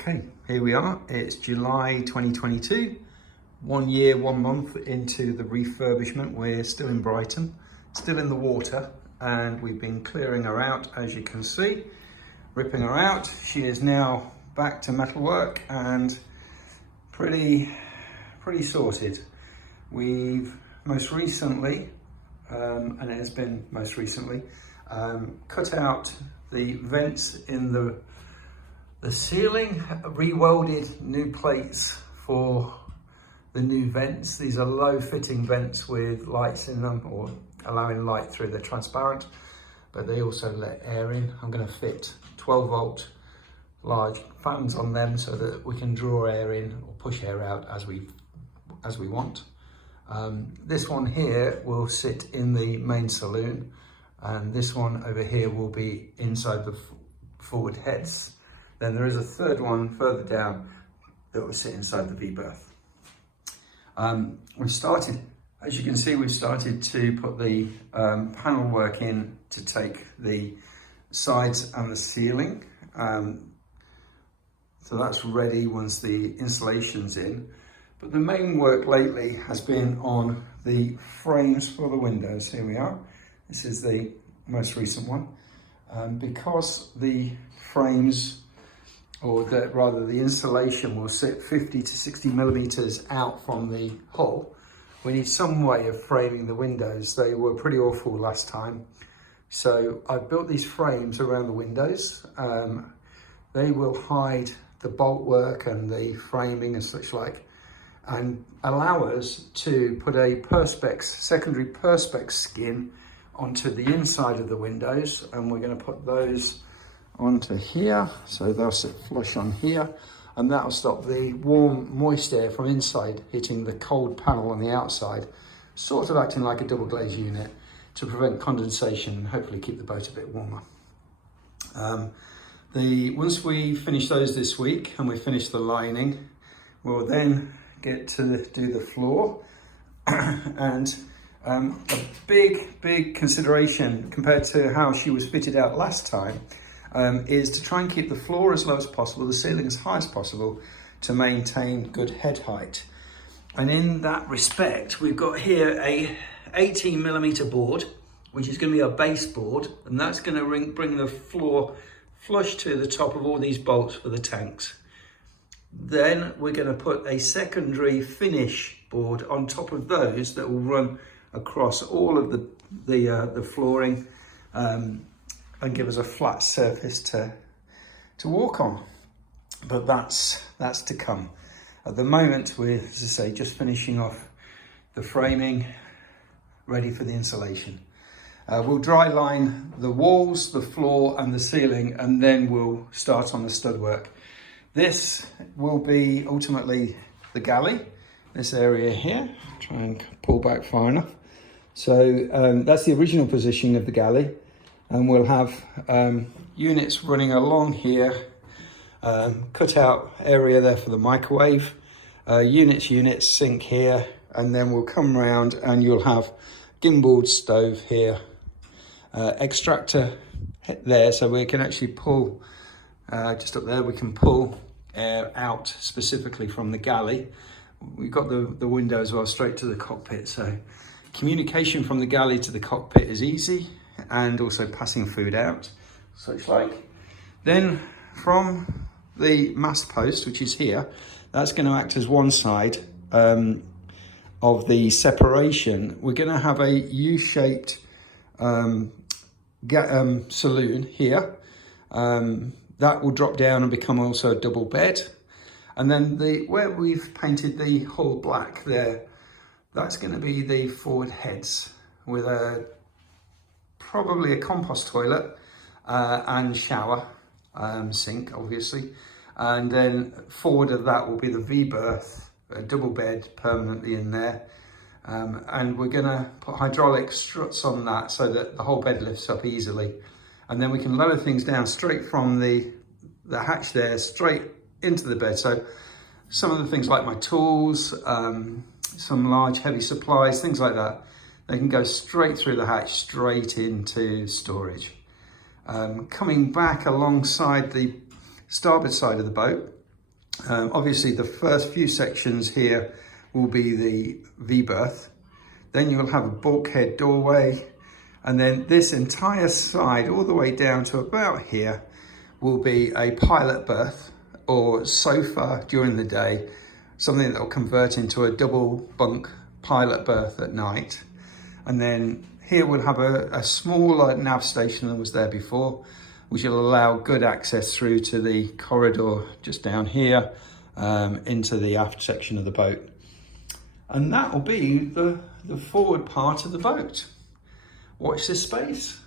Okay, here we are. It's July 2022, 1 year, 1 month into the refurbishment. We're still in Brighton, still in the water, and we've been clearing her out, as you can see, ripping her out. She is now back to metalwork and pretty sorted. We've most recently, and it has been most recently, cut out the vents in the ceiling, re-welded new plates for the new vents. These are low fitting vents with lights in them, or allowing light through. They're transparent, but they also let air in. I'm going to fit 12 volt large fans on them so that we can draw air in or push air out as we want. This one here will sit in the main saloon, and this one over here will be inside the forward heads. Then there is a third one further down that will sit inside the V-berth. We've started, as you can see, we've started to put the panel work in to take the sides and the ceiling. So that's ready once the installation's in. But the main work lately has been on the frames for the windows. Here we are. This is the most recent one. Because the frames, or rather the insulation, will sit 50 to 60 millimeters out from the hull, we need some way of framing the windows. They were pretty awful last time. So I've built these frames around the windows. They will hide the bolt work and the framing and such like, and allow us to put a perspex, secondary perspex skin onto the inside of the windows, and we're going to put those onto here, so they'll sit flush on here, and that'll stop the warm, moist air from inside hitting the cold panel on the outside, sort of acting like a double glazed unit to prevent condensation and hopefully keep the boat a bit warmer. Once we finish those this week and we finish the lining, we'll then get to do the floor. And a big consideration compared to how she was fitted out last time is to try and keep the floor as low as possible, the ceiling as high as possible, to maintain good head height. And in that respect, we've got here a 18 millimeter board, which is going to be our base board, and that's going to bring the floor flush to the top of all these bolts for the tanks. Then we're going to put a secondary finish board on top of those that will run across all of the flooring, and give us a flat surface to walk on. But that's to come. At the moment, we're, as I say, just finishing off the framing, ready for the insulation. We'll dry line the walls, the floor and the ceiling, and then we'll start on the stud work. This will be ultimately the galley, this area here. Try and pull back far enough. So that's the original positioning of the galley. And we'll have units running along here, cut out area there for the microwave, units, sink here, and then we'll come round and you'll have gimbaled stove here, extractor there, so we can actually pull, just up there, we can pull air out specifically from the galley. We've got the window as well, straight to the cockpit, so communication from the galley to the cockpit is easy, and also passing food out, such like. Then from the mast post, which is here, that's going to act as one side of the separation. We're going to have a U-shaped saloon here. That will drop down and become also a double bed. And then where we've painted the hull black there, that's going to be the forward heads with probably a compost toilet and shower, sink obviously, and then forward of that will be the V-berth, a double bed permanently in there, and we're going to put hydraulic struts on that so that the whole bed lifts up easily, and then we can lower things down straight from the hatch there straight into the bed. So some of the things like my tools, some large heavy supplies, things like that, they can go straight through the hatch, straight into storage. Coming back alongside the starboard side of the boat, Obviously the first few sections here will be the V-berth. Then you'll have a bulkhead doorway, and then this entire side all the way down to about here will be a pilot berth or sofa during the day, something that will convert into a double bunk pilot berth at night. And then here we'll have a smaller nav station than was there before, which will allow good access through to the corridor just down here, into the aft section of the boat. And that will be the forward part of the boat. Watch this space.